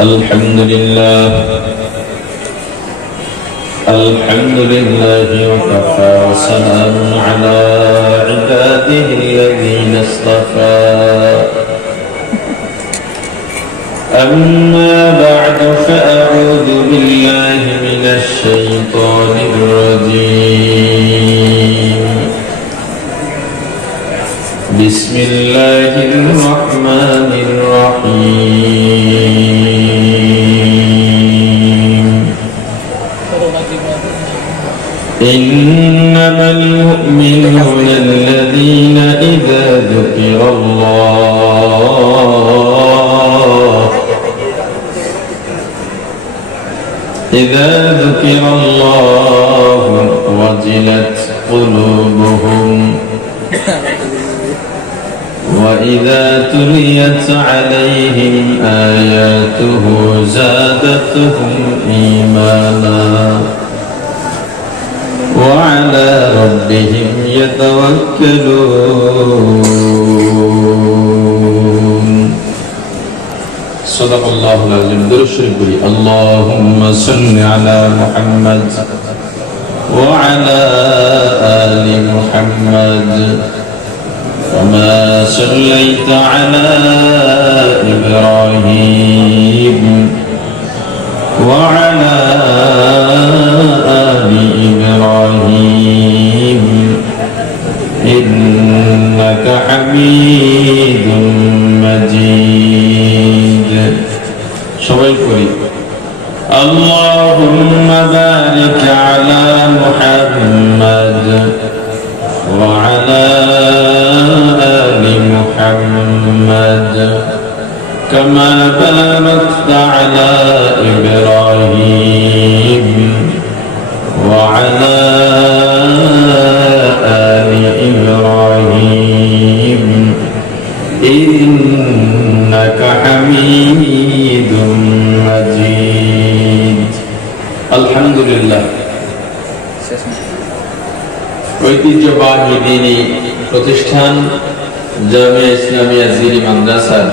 الحمد لله وكفى وسلام على عباده الذين اصطفى أما بعد فأعوذ بالله من الشيطان الرجيم بسم الله الرحمن الرحيم إنما المؤمنون الذين إذا ذكر الله وجلت قلوبهم وإذا تليت عليهم آياته زادتهم إيمانا وعلى ربهم يتوكلون صدق الله العظيم درشري اللهم صل على محمد وعلى آل محمد كما صليت على إبراهيم وعلى آل إبراهيم إنك حميد مجيد সবাই করি اللهم بارك على محمد وعلى آل محمد كما باركت على إبراهيم وعلى آل إبراهيم إنك حميد مجيد الحمد لله ঐতিহ্যবাহী দ্বীনি প্রতিষ্ঠান জামিয়া ইসলামিয়া জিরি মাদ্রাসার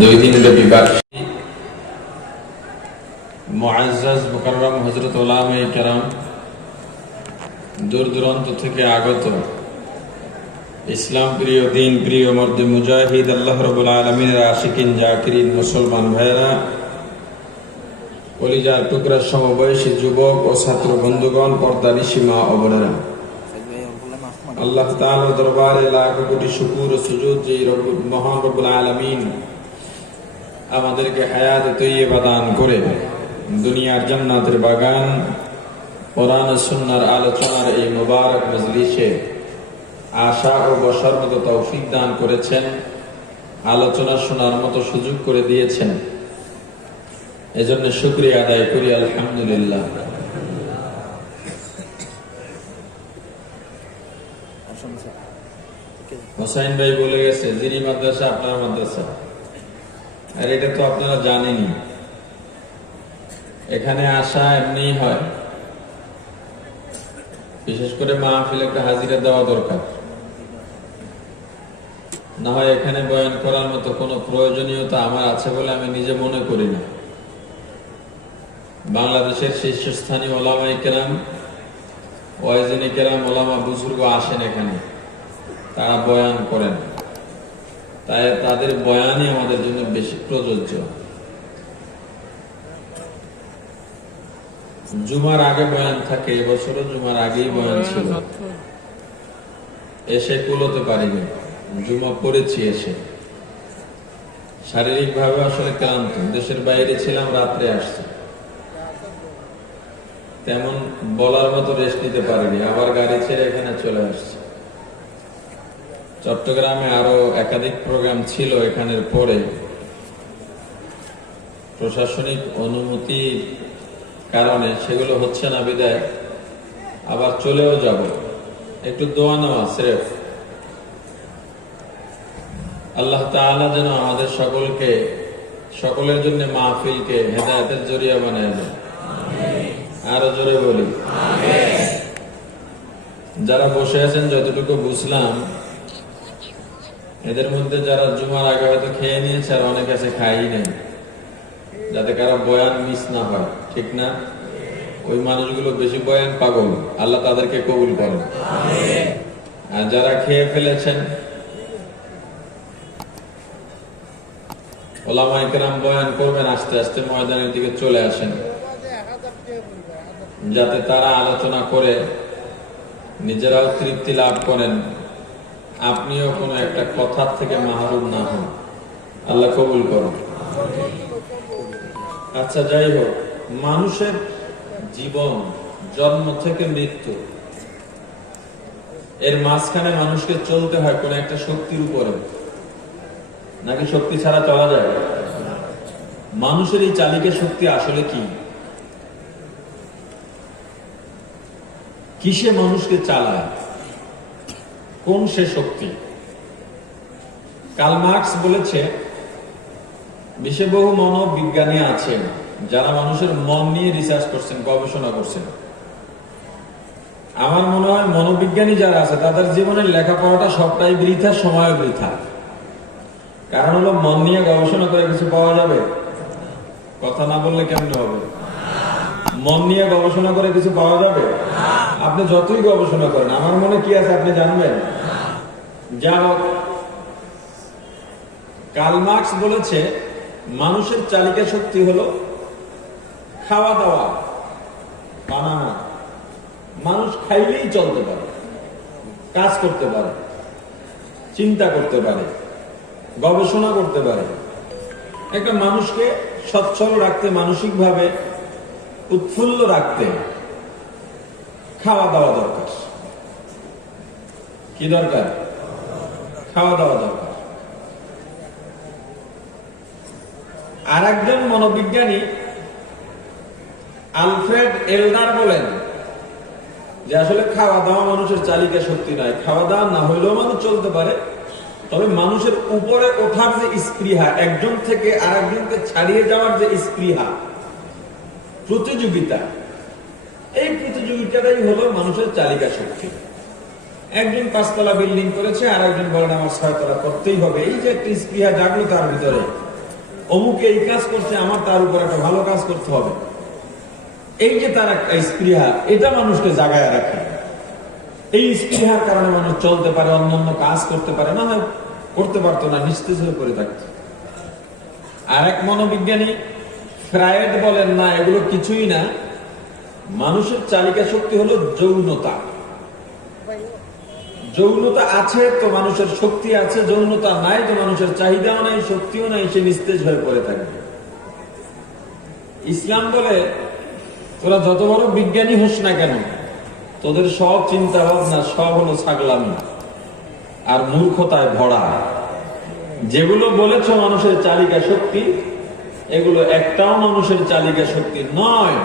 2 দিনব্যাপী বার্ষিক মুআজ্জাজ মুকাররম হযরত উলামায়ে কেরাম দূর দূরান্ত থেকে আগত ইসলাম প্রিয় দ্বীন প্রিয় মর্দে মুজাহিদ আল্লাহ রাব্বুল আলামিনের আশিকিন জাকিরিন মুসলমান ভাইরা কলিজার টুকরা সমবয়সী যুবক ও ছাত্র বন্ধুগণ পর্দানিশী মা ও বোনেরা আল্লাহ তাআলার দরবারে লাখ কোটি শুকর ও সুজুদ যে মহান রব্বুল আলামিন আমাদেরকে হায়াত তৈয়বা দান করে দুনিয়ার জান্নাতের বাগান কোরআন ও সুন্নাহর আলোচনার এই মুবারক মজলিসে আশা ও বসার মতো তৌফিক দান করেছেন, আলোচনা শোনার মতো সুযোগ করে দিয়েছেন। এজন্য শুকরিয়া আদায় করি আলহামদুলিল্লাহ। হোসাইন ভাই বলে গেছে জিরি মাদ্রাসা আপনার মাদ্রাসা, আর এটা তো আপনারা জানেনই। এখানে আসা এমনি হয়, বিশেষ করে মাহফিলে একটা হাজিরা দেওয়া দরকার, না হয় এখানে বয়ান করার মতো কোনো প্রয়োজনীয়তা আমার আছে বলে আমি নিজে মনে করি না। বাংলাদেশের শীর্ষস্থানীয় ওলামায়ে কেরাম, ওয়াইজিনে কেরাম, ওলামা বুজুর্গ আসেন এখানে, তারা বয়ান করেন, তাই তাদের বয়ানই আমাদের জন্য বেশি প্রযোজ্য। জুমার আগে বয়ান থাকে, এবছরও জুমার আগেই বয়ান ছিল, এসে কুলোতে পারিনি, জুমা পড়েছি এসে। শারীরিক ভাবে আসলে ক্লান্ত, দেশের বাইরে ছিলাম, রাত্রে আসছি, তেমন বলার মতো রেস্ট নিতে পারিনি, আবার গাড়ি ছেড়ে এখানে চলে আসছি। চট্টগ্রামে আরো একাধিক প্রোগ্রাম ছিল এখানের পরে, প্রশাসনিক অনুমতির কারণে সেগুলো হচ্ছে না বিদায় আবার চলেও যাব। একটু দোয়া নেওয়া স্রেফ, আল্লাহ তাআলা যেন আমাদের সকলকে, সকলের জন্য মাহফিলকে হেদায়েতের জরিয়া বানায় দেন। আরো জোরে বলি যারা বসে আছেন, যতটুকু বুঝলাম এদের মধ্যে যারা জুমার আগে হয়তো খেয়ে নিয়েছে আর অনেক আছে খাই নেই, যাতে কারো বয়ান মিস না হয়, ঠিক না? ওই মানুষগুলো বেশি বয়ান পাগল, আল্লাহ তাদেরকে কবুল করেন। আর যারা খেয়ে ফেলেছেন, ওলামায়ে কেরাম বয়ান করবেন, আস্তে আস্তে ময়দানের দিকে চলে আসেন, যাতে তারা আলোচনা করে নিজেরাও তৃপ্তি লাভ করেন, আপনিও কোনো একটা কথার থেকে মাহরুম না হন। আল্লাহ কবুল করুন। আচ্ছা, যাই হোক, মানুষের জীবন জন্ম থেকে মৃত্যু, এর মাঝখানে মানুষকে চলতে হয় কোন একটা শক্তির উপরে, নাকি শক্তি ছাড়া চলা যায়? মানুষের এই চালিকা শক্তি আসলে কি? কিসে মানুষকে চালায়? কোন সে শক্তি? কার্ল মার্কস বলেছে, বিশ্বে বহু মনোবিজ্ঞানী আছেন যারা মানুষের মন নিয়ে রিসার্চ করছেন, গবেষণা করছেন। আমার মনে হয় মনোবিজ্ঞানী যারা আছে তাদের জীবনের লেখাপড়াটা সবটাই বৃথা, সময় বৃথা। কারণ হলো, মন নিয়ে গবেষণা করে কিছু পাওয়া যাবে? কথা না বললে কেমন হবে? মন নিয়ে গবেষণা করে কিছু পাওয়া যাবে? আপনি যতই গবেষণা করেন, আমার মনে কি আছে আপনি জানবেন? যা হোক, কার্ল মার্কস বলেছে মানুষের চালিকা শক্তি হলো খাওয়া দাওয়া, বানানো। মানুষ খাইলেই চলতে পারে, কাজ করতে পারে, চিন্তা করতে পারে, গবেষণা করতে পারে। একটা মানুষকে সচ্ছল রাখতে, মানসিকভাবে উৎফুল্ল রাখতে খাওয়া দাওয়া দরকার। কি দরকার? খাওয়া দাওয়া দরকার। আর একজন মনোবিজ্ঞানী আলফ্রেড এলডার বলেন যে আসলে খাওয়া দাওয়া মানুষের চালিকা শক্তি নয়। খাওয়া দাওয়া না হইলেও মানুষ চলতে পারে, তবে মানুষের উপরে ওঠার যে স্পৃহা, একজন থেকে আর একজনকে ছাড়িয়ে যাওয়ার যে স্পৃহা, প্রতিযোগিতা, এই প্রতিযোগিতাটাই হলো মানুষের চালিকা শক্তি। একজন 5 তলা বিল্ডিং করেছে, আর একজন বলেন আমার 6 তলা করতেই হবে। এই যে একটা স্পৃহা জাগলো তার ভিতরে, অমুকে এই কাজ করছে, আমার তার উপর একটা ভালো কাজ করতে হবে, এই যে তার একটা স্পৃহা, এটা মানুষকে জাগায় রাখে। এই স্পৃহার কারণে মানুষ চলতে পারে, অন্যান্য কাজ করতে পারে, না হয় করতে পারতো না, নিস্তেজ হয়ে পড়ে থাকতো। আর এক মনোবিজ্ঞানী ফ্রায়েড বলেন, না, এগুলো কিছুই না, মানুষের চালিকা শক্তি হলো যৌনতা। যৌনতা আছে তো মানুষের শক্তি আছে, যৌনতা নাই তো মানুষের চাহিদাও নাই, শক্তিও নাই, সে নিস্তেজ হয়ে পড়ে থাকবে। ইসলাম বলে, তোরা যত বড় বিজ্ঞানী হোস না কেন, তোদের সব চিন্তা ভাবনা সব হলো ছাগলামি আর মূর্খতায় ভরা। যেগুলো বলেছ মানুষের চালিকা শক্তি, এগুলো একটাও মানুষের চালিকা শক্তি নয়।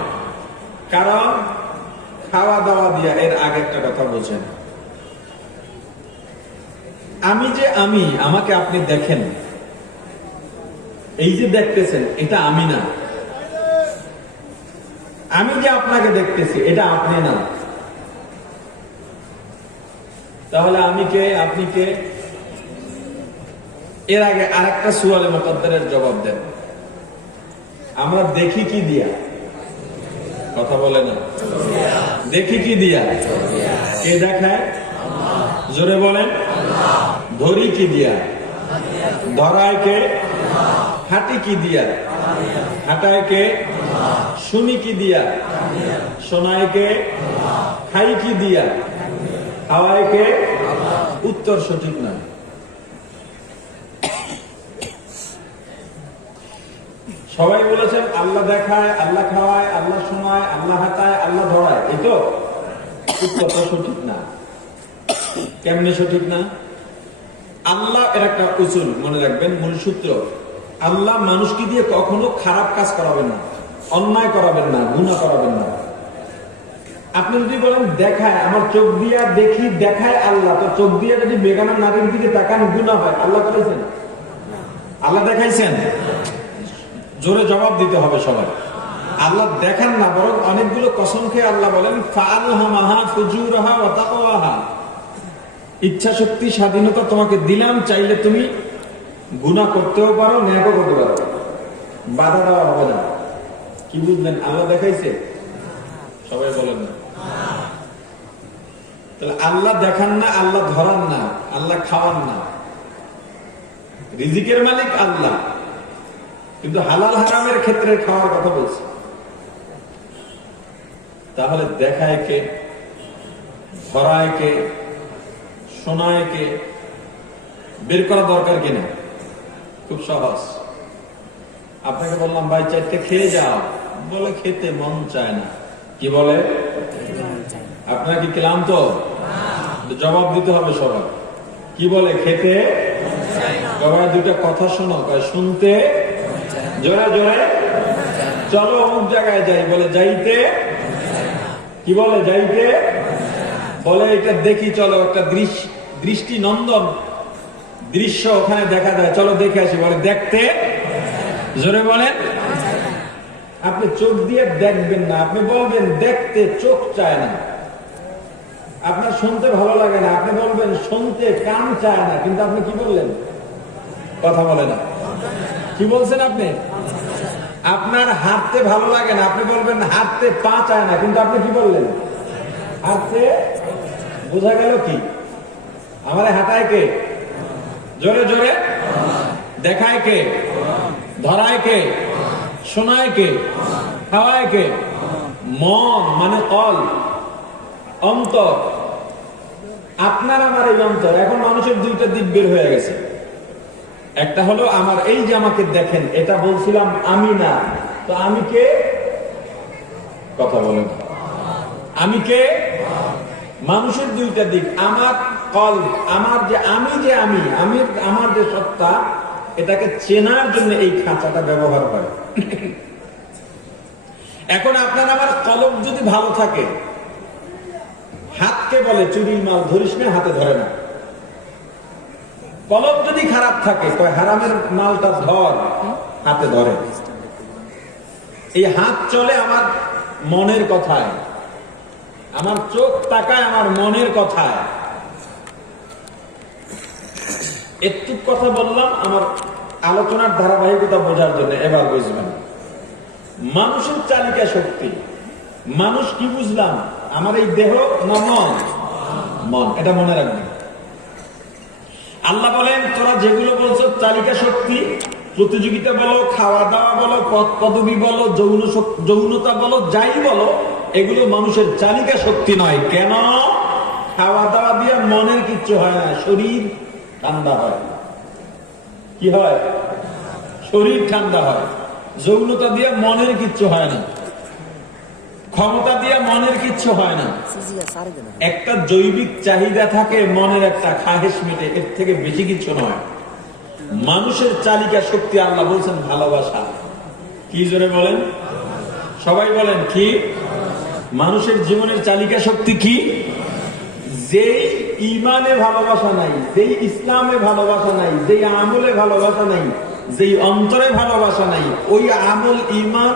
কারণ খাওয়া দাওয়া দিয়া, এর আগে একটা কথা বলছেন, আমি যে আমি, আমাকে আপনি দেখেন, এই যে দেখতেছেন, এটা আমি না। আমি যে আপনাকে দেখতেছি, এটা আপনি না। তাহলে আমি কে, আপনি কে? এর আগে আরেকটা সুয়ালে মুকদ্দারের জবাব দেন। আমরা দেখি কি দিয়া? কথা বলে না। দেখি কি দিয়া? কে দেখায়? জোরে বলেন। ধরি কি দিয়া? ধরায় কে? হাঁটি কি দিয়া? হাঁটায় কে? শুনি কি দিয়া? শোনায় কে? খাই কি দিয়া? খাওয়ায় কে? উত্তর সঠিক না। সবাই বলেছেন আল্লাহ দেখায়, আল্লাহ খাওয়ায়, আল্লাহ শোনায়, আল্লাহ হাঁটায়, আল্লাহ ধরায়, এই তো? উত্তরটা সঠিক না। কেমনে সঠিক না? আল্লাহ এর একটা উসুল মনে রাখবেন, মূল সূত্র, আল্লাহ মানুষকে দিয়ে কখনো খারাপ কাজ করাবেন না, অন্যায় করাবেন না, গুনাহ করাবেন না। আপনি যদি বলেন দেখায়, আমার চোখ দিয়া দেখি, দেখায় আল্লাহ, তো চোখ দিয়ে যদি বেগানা নারীর দিকে তাকান গুনাহ হয়, আল্লাহ করেছেন? আল্লাহ দেখাইছেন? জোরে জবাব দিতে হবে সবাই। আল্লাহ দেখান না, বরং অনেকগুলো কসম খেয়ে আল্লাহ বলেন ফাআলহামাহা ফুজুরাহা ওয়া তাকওয়াহা, ইচ্ছা শক্তি স্বাধীনতা তোমাকে দিলাম, চাইলে তুমি গুনাহ করতেও পারো, ন্যায়ও করতে পারো, বাধা দেওয়া হবে না। কি বুঝলেন? আল্লাহ দেখাইছে? সবাই বলেন না। তাহলে আল্লাহ দেখান না, আল্লাহ ধরান না, আল্লাহ খাওয়ান না। রিজিকের মালিক আল্লাহ, কিন্তু হালাল হারামের ক্ষেত্রে খাওয়ার কথা বলছে। তাহলে দেখায় কে, ধরায় কে, শোনায় কে, বের করা দরকার কিনা? খুব সহজ। আপনাকে বললাম ভাই চারটে খেয়ে যাও, বলে খেতে মন চায় না। কি বলে? আপনার কি ক্লান্ত? জবাব দিতে হবে সবার। কি বলে? খেতে সবাই দুটা কথা শোনো, শুনতে জোরে জোরে। চলো অমুক জায়গায় যাই, বলে যাইতে। কি বলে? যাইতে। বলে এটা দেখি, চলো একটা দৃষ্টি নন্দন দৃশ্য ওখানে দেখা যায়, চলো দেখে আসি। বলে দেখতে। জোরে বলেন। আপনি চোখ দিয়ে দেখবেন না, আপনি বলবেন দেখতে চোখ চায় না। আপনার শুনতে ভালো লাগে না, আপনি বলবেন শুনতে কান চায় না। কিন্তু আপনি কি বললেন? কথা বলে না। কি বলছেন আপনি? আপনার হাঁটতে ভালো লাগে না, আপনি বলবেন হাঁটতে পা চায় না। কিন্তু আপনি কি বললেন? হাঁটতে। বোঝা গেল কি? আমারে হাঁটায় কে? জোরে জোরে। দেখায় কে? ধরায় কে? শোনায় কে? খাওয়ায় কে? মন মানে কল, অন্তর। আপনার আমার এই অন্তর। এখন মানুষের দুইটা দিক বের হয়ে গেছে। একটা হলো আমার এই যে আমাকে দেখেন, এটা বলছিলাম আমি না, তো আমি কে? কথা বলেন। আমি কে? মানুষের দুইটা দিক। আমার কল, আমার যে আমি আমার যে সত্তা, এটাকে চেনার জন্য এই খাঁচাটা ব্যবহার হয়। এখন আপনার আমার কলব যদি ভালো থাকে, হাতকে বলে চুরির মাল ধরিস না, হাতে ধরে না। কলব যদি খারাপ থাকে, হারামের মালটা ধর, হাতে ধরে। এই হাত চলে আমার মনের কথায়, আমার চোখ তাকায় আমার মনের কথায়। একটু কথা বললাম আমার আলোচনার ধারাবাহিকতা বোঝার জন্য, এবার বুঝবেন। মানুষের চালিকা শক্তি, মানুষ কি বুঝলাম? আমার এই দেহ না মন? মন। এটা মনে রাখবেন। আল্লাহ বলেন তোরা যেগুলো বলছো চালিকা শক্তি, প্রতিযোগিতা বলো, খাওয়া দাওয়া বলো, পদ পদবি বলো, যৌনতা বলো, যাই বলো, এগুলো মানুষের চালিকা শক্তি নয়। কেন? খাওয়া দাওয়া দিয়ে মনের কিচ্ছু হয় না, শরীর ঠান্ডা হয়। কি হয়? শরীর ঠান্ডা হয়। যৌনতা দিয়ে মনের কিচ্ছু হয় না, ক্ষমতা দিয়ে মনের কিচ্ছু হয় না। একটা জৈবিক চাহিদা থাকে মনের, একটা খাহেশ মিটে, এর থেকে বেশি কিছু নয়। মানুষের চালিকা শক্তি আল্লাহ বলছেন ভালোবাসা। কি জোরে বলেন? সবাই বলেন কি? মানুষের জীবনের চালিকা শক্তি কি? যেই ইমানে ভালোবাসা নাই, যেই ইসলামে ভালোবাসা নাই, যেই আমলে ভালোবাসা নাই, যেই অন্তরে ভালোবাসা নাই, ওই আমল, ইমান,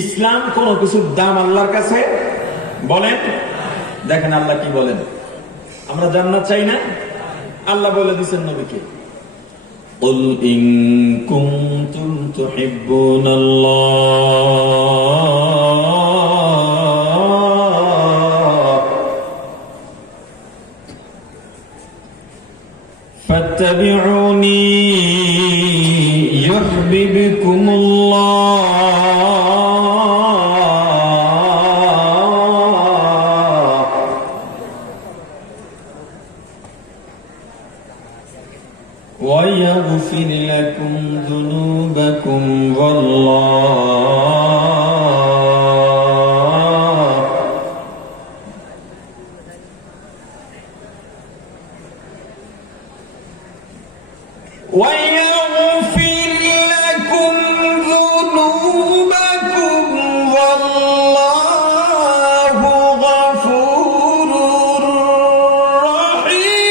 ইসলাম কোন কিছুর দাম আল্লাহর কাছে বলেন। দেখেন আল্লাহ কি বলেন। আমরা জান্নাত চাই না? আল্লাহ বলে দিচ্ছেন নবীকে, قل إن كنتم تحبون الله فاتبعوني يحببكم الله ويغفر لكم ذنوبكم والله ويغفر لكم ذنوبكم والله غفور رحيم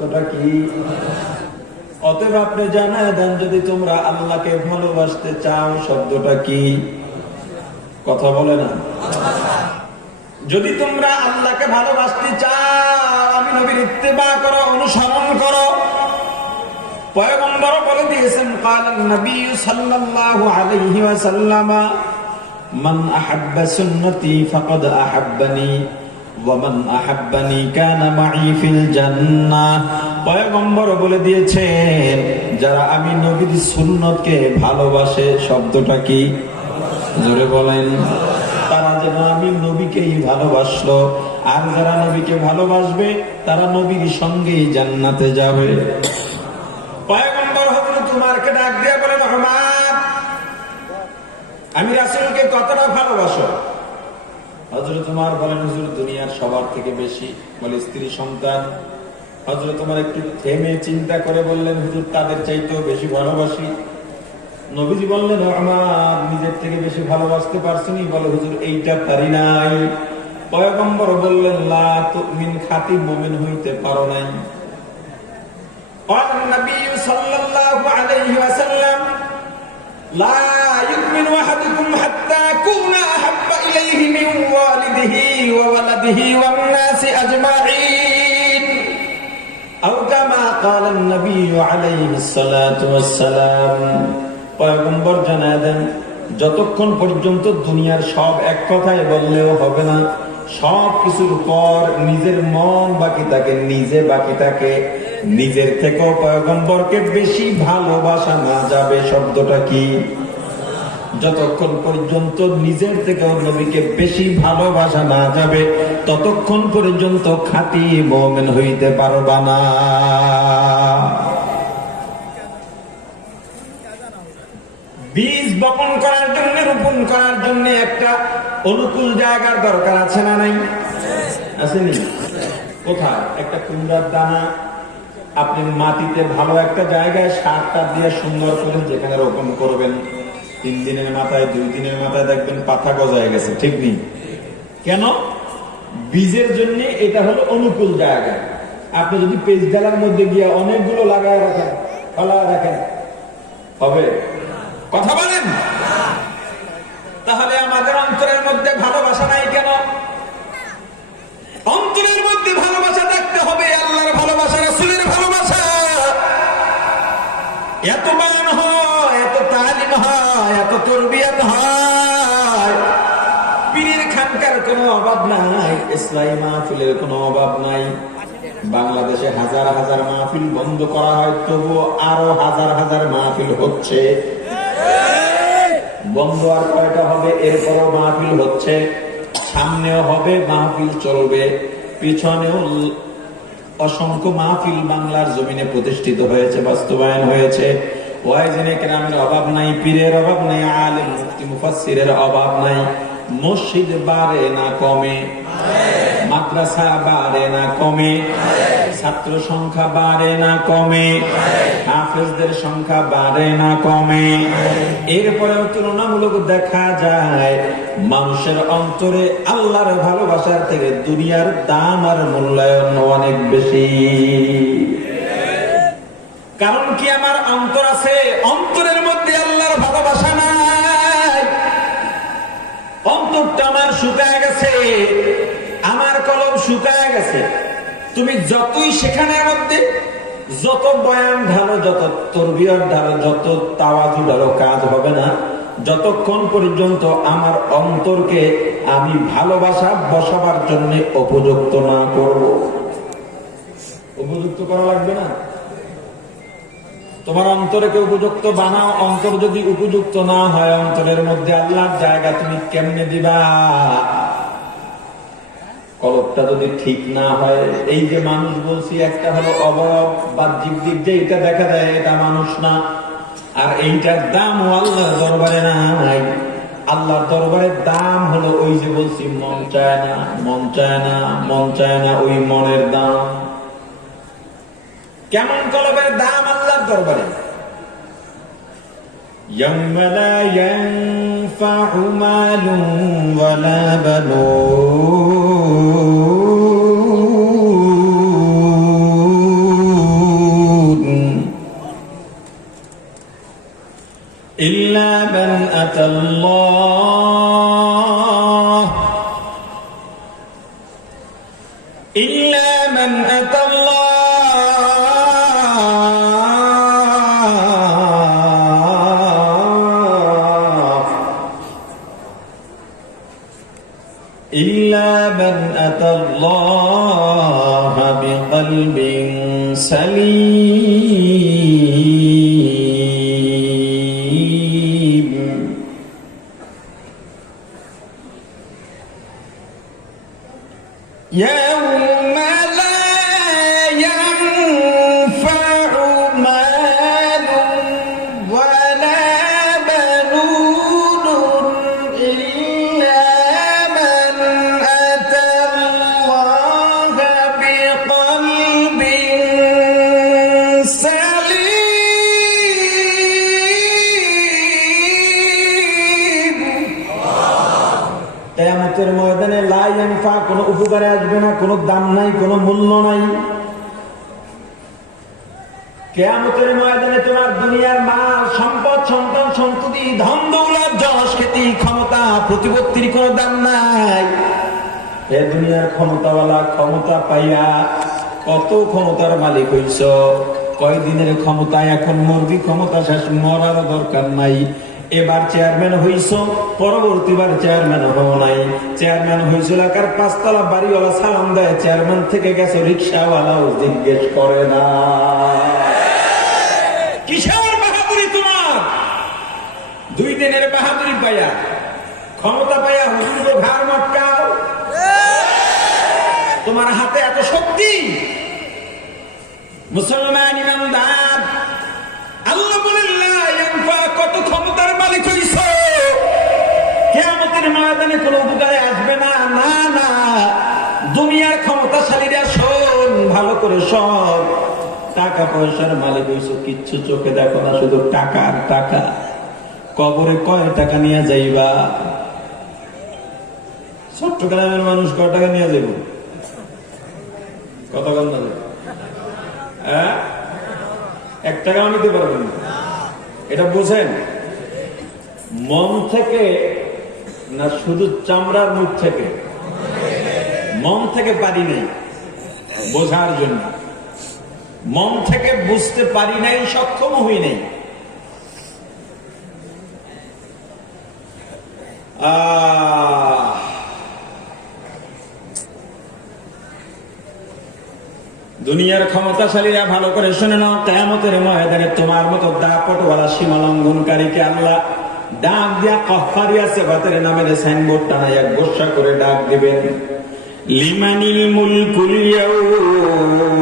সত্যটা কি? অতএব আপনি জানায় দেন, যদি তোমরা আল্লাহকে ভালোবাসতে চাও শব্দটা কি? কথা বলে না। যদি তোমরা আল্লাহকে ভালোবাসতে চাও, আমি নবীর ইত্তেবা করো, অনুসরণ করো। পয়গম্বর বলে দিয়েছেন, ক্বালান নবী সাল্লাল্লাহু আলাইহি ওয়াসাল্লাম, মান আহাব্বা সুন্নতি ফাকাদ আহাব্বানি ওয়া মান আহাব্বানি কানা মাই ফিল জান্নাহ। পয়গম্বর বলে দিয়েছেন, যারা আমি নবীর সুন্নতকে ভালোবাসে শব্দটা কি? জোরে বলেন। তারা যেন আমি নবীকেই ভালোবাসলো, আর যারা নবীকে ভালোবাসবে তারা নবীর সঙ্গেই জান্নাতে যাবে। পয়গম্বর হযরত উমরকে ডাক দিয়ে বলেন, উমর, আমি রাসূলকে কতটা ভালোবাসো? হযরত উমর বলেন, হুজুর দুনিয়ার সবার থেকে বেশি। বলে স্ত্রী সন্তান? হযরত উমর একটু থেমে চিন্তা করে বললেন, হুজুর তাদের চাইতেও বেশি ভালোবাসি। নবীজি বললেন, উমর নিজের থেকে বেশি ভালোবাসতে পারছনি? বলে হুজুর এইটা পারি নাই। পয়গম্বর বললেন, লা তুমিন, খাঁটি মুমিন হইতে পারো নাই। قال النبي صلى الله عليه وسلم لا يؤمن أحدكم حتى أكون أحب إليه من والده وولده والناس أجمعين أو كما قال النبي عليه الصلاة والسلام। পয়গম্বর জানায় দেন, যতক্ষণ পর্যন্ত দুনিয়ার সব এক কথায় বললেও হবে না, সব কিছুর পর নিজের মন বাকি থাকে, নিজে বাকি থাকে, নিজের থেকেও পয়গম্বরকে বেশি ভালোবাসা না যাবে শব্দটা কি? যতক্ষণ পর্যন্ত নিজের থেকেও নবীকে বেশি ভালোবাসা না যাবে, ততক্ষণ পর্যন্ত খাঁটি মুমিন হইতে পারবা না। বীজ বপন করার জন্য, রোপণ করার জন্য একটা অনুকূল জায়গার দরকার আছে না নাই? আসেনি? কোথায়? একটা কুমড়ার দানা আপনি মাটিতে ভালো একটা জায়গায় সারটা দিয়ে সুন্দর করে যেখানে রোপণ করবেন, 3 দিনের মাথায় 2 দিনের মাথায় দেখবেন পাতা গজায় গেছে, ঠিক নেই? কেন? বীজের জন্য এটা হলো অনুকূল জায়গা। আপনি যদি পেজ ডালার মধ্যে গিয়ে অনেকগুলো লাগায় রাখেন, ফলায় রাখেন, হবে? কথা বলেন। তাহলে আমাদের অন্তরের মধ্যে ভালোবাসা নাই কেন? অন্তরের মধ্যে ভালোবাসা থাকতে হবে, আল্লাহর ভালোবাসা, রাসূলের ভালোবাসা। এত বায়ান হয়, এত তালিম হয়, এত তারবিয়ত হয়, পীরের খানকার কোনো অভাব নাই, ইসলামী মাহফিলের কোনো অভাব নাই। বাংলাদেশে হাজার হাজার মাহফিল বন্ধ করা হয়, তবুও আরো হাজার হাজার মাহফিল হচ্ছে। বন্ধ আর কয়টা হবে? এরপরও মাহফিল হচ্ছে, সামনেও হবে, মাহফিল চলবে, পিছনেও অসংখ্য মাহফিল বাংলার জমিনে প্রতিষ্ঠিত হয়েছে, বাস্তবায়ন হয়েছে। ওয়াইজিনে কেরামের অভাব নাই, পীরের অভাব নাই, আলেম মুফতি মুফাসসিরের অভাব নাই। মসজিদ বাড়ে না কমে, মাদ্রাসা বাড়ে না কমে, ছাত্র সংখ্যা বাড়ে না কমে, হাফেজদের সংখ্যা বাড়ে না কমে। এরপরেও তুলনামূলক দেখা যায় মানুষের অন্তরে আল্লাহর ভালোবাসার থেকে দুনিয়ার দাম আর মূল্যায়ন অনেক বেশি। কারণ কি? আমার অন্তর আছে, অন্তরের মধ্যে আল্লাহর ভালোবাসা নাই, অন্তরটা আমার শুকায় গেছে, আমার কলম শুকায় গেছে। তুমি যতই সেখানের মধ্যে যত বয়ান ঢালো, যত তারবিয়ত ঢালো, যত তাওয়াজু ঢালো, কাজ হবে না যতক্ষণ পর্যন্ত আমার অন্তরকে আমি ভালোবাসা বসাবার জন্য উপযুক্ত না করব। উপযুক্ত করা লাগবে না? তোমার অন্তরকে উপযুক্ত বানাও। অন্তর যদি উপযুক্ত না হয়, অন্তরের মধ্যে আল্লাহর জায়গা তুমি কেমনে দিবা? কলবটা যদি ঠিক না হয়, এই যে মানুষ বলছি, একটা হলো অবয়ব বাহ্যিক দিক যে এটা দেখা যায়, এটা মানুষ না। আর এইটার দাম আল্লাহর দরবারে নাই। আল্লাহর দরবারের দাম হলো ওই যে বলছি, মন চায় না, মন চায় না, মন চায় না, ওই মনের দাম। কেমন কলবের দাম আল্লাহর দরবারে? ইয়াউমা লা ইয়ানফাউ মালুন ওয়ালা বানুন আতাল্লাহ ইল্লা মান আতাল্লাহ إلا من أتى الله بقلب سليم يوم لا ينفع مال ولا بنون إلا من أتى الله بقلب سليم কিয়ামতের ময়দানে লা ইয়ানফা, কোনো উপকারে আসবে না, কোনো দাম নাই, কোনো মূল্য নাই। কিয়ামতের ময়দানে তোমার দুনিয়ার মাল সম্পদ, সন্তান সন্ততি, ধন দৌলত, যশ খ্যাতি, ক্ষমতা, প্রতিপত্তির কোনো দাম নাই। এ দুনিয়ার ক্ষমতাওয়ালা ক্ষমতা পাইয়া কত ক্ষমতার মালিক হইছ, কয়দিনের ক্ষমতা, এখন মরবি, ক্ষমতা শেষ, মরার দরকার নাই। এবার চেয়ারম্যান হইছ, পরবর্তীবার চেয়ারম্যান হও নাই। চেয়ারম্যান হইছিল এলাকার 5 তলা বাড়িওয়ালা সালাম দেয়, চেয়ারম্যান থেকে গেছে রিক্সাওয়ালাও জিজ্ঞেস করে না। কিসের বাহাদুরি তোমার? 2 দিনের বাহাদুরি পাইয়া, ক্ষমতা পাইয়া হুজুর ঘাড় মটকাও। তোমার হাতে এত শক্তি। মুসলমান ইমানদার, আল্লাহ বলেন লা ইয়ানফা, কত ক্ষমতার মালিক হইছ, কিয়ামতের ময়দানে কোনো উপকারে আসবে না। না না, দুনিয়ার ক্ষমতাশালীরা শোন, ভালো করে শোন, টাকা পয়সার মালিক হইছ, কিচ্ছু চোখে দেখো না, শুধু টাকা আর টাকা। কবরে কয় টাকা নিয়ে যাইবা? চট্টগ্রামের মানুষ কয় টাকা নিয়ে যাইব? কত কম না যাবে? 1 টাকাও নিতে পারবেন না। এটা বুঝেন, মন থেকে না শুধু চামড়ার মুখ থেকে? মন থেকে পারি নাই বোঝার জন্য, মন থেকে বুঝতে পারি নাই, সক্ষম হই নাই। দুনিয়ার ক্ষমতাশালীরা ভালো করে শুনে নাও, কিয়ামতের ময়দানে তোমার মতো দাপটওয়ালা সীমা লঙ্ঘনকারীকে আল্লাহ ডাক দিয়া কফারিয়া সিফাতের নামের সাইনবোর্ড টানাইয়া গোসা করে ডাক দিবেন, লিমানিল মুলকুল ইয়াউম,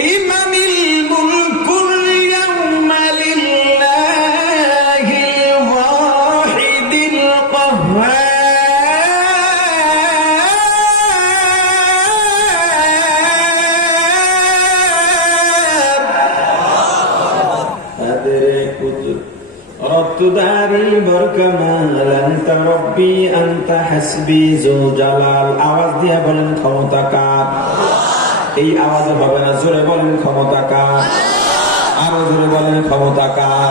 লিমানিল মুলকুল ইয়াউমা লিল্লাহিল ওয়াহিদিল কাহ্হার। তুদারি বরকমাল আনতা রব্বি আনতা হাসবি যুল জালাল। আওয়াজ দিয়ে বলেন ক্ষমতা কার? এই আওয়াজে হবে না, জোরে বলেন ক্ষমতা কার? আরো জোরে বলেন ক্ষমতা কার?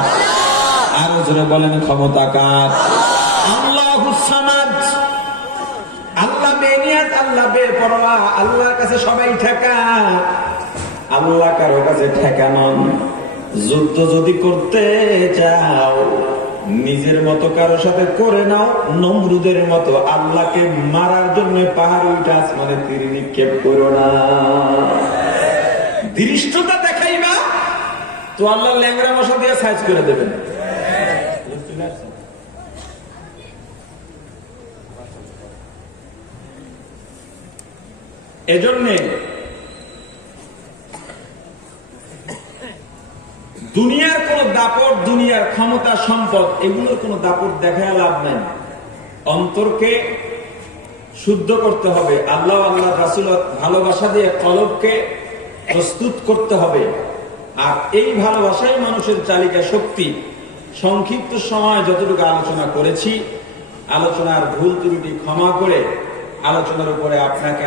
আরো জোরে বলেন ক্ষমতা কার? আল্লাহুস সামাদ, আল্লাহ বেনিয়াত, আল্লাহ বেপরোয়া, আল্লাহর কাছে সবাই ঠেকা, আল্লাহ কারো কাছে ঠেকা নন। যুদ্ধ যদি করতে চাও নিজের মতো কারো সাথে করে নাও, নমরুদের মতো আল্লাহকে মারার জন্য পাহাড় উঠে আসমানে তীর নিক্ষেপ করো না। দৃষ্টতা দেখাইবা তো আল্লাহ ল্যাংরা মশা দিয়ে সাইজ করে দেবেন। এজন্যে দুনিয়ার কোন দাপট, দুনিয়ার ক্ষমতা, সম্পদ, এগুলোর কোন দাপট দেখায় লাভ নাই। অন্তরকে শুদ্ধ করতে হবে, আল্লাহ আল্লাহ রাসূল ভালোবাসা দিয়ে কলবকে প্রস্তুত করতে হবে। আর এই ভালোবাসাই মানুষের চালিকা শক্তি। সংক্ষিপ্ত সময় যতটুকু আলোচনা করেছি, আলোচনার ভুল ত্রুটি ক্ষমা করে আলোচনার উপরে আপনাকে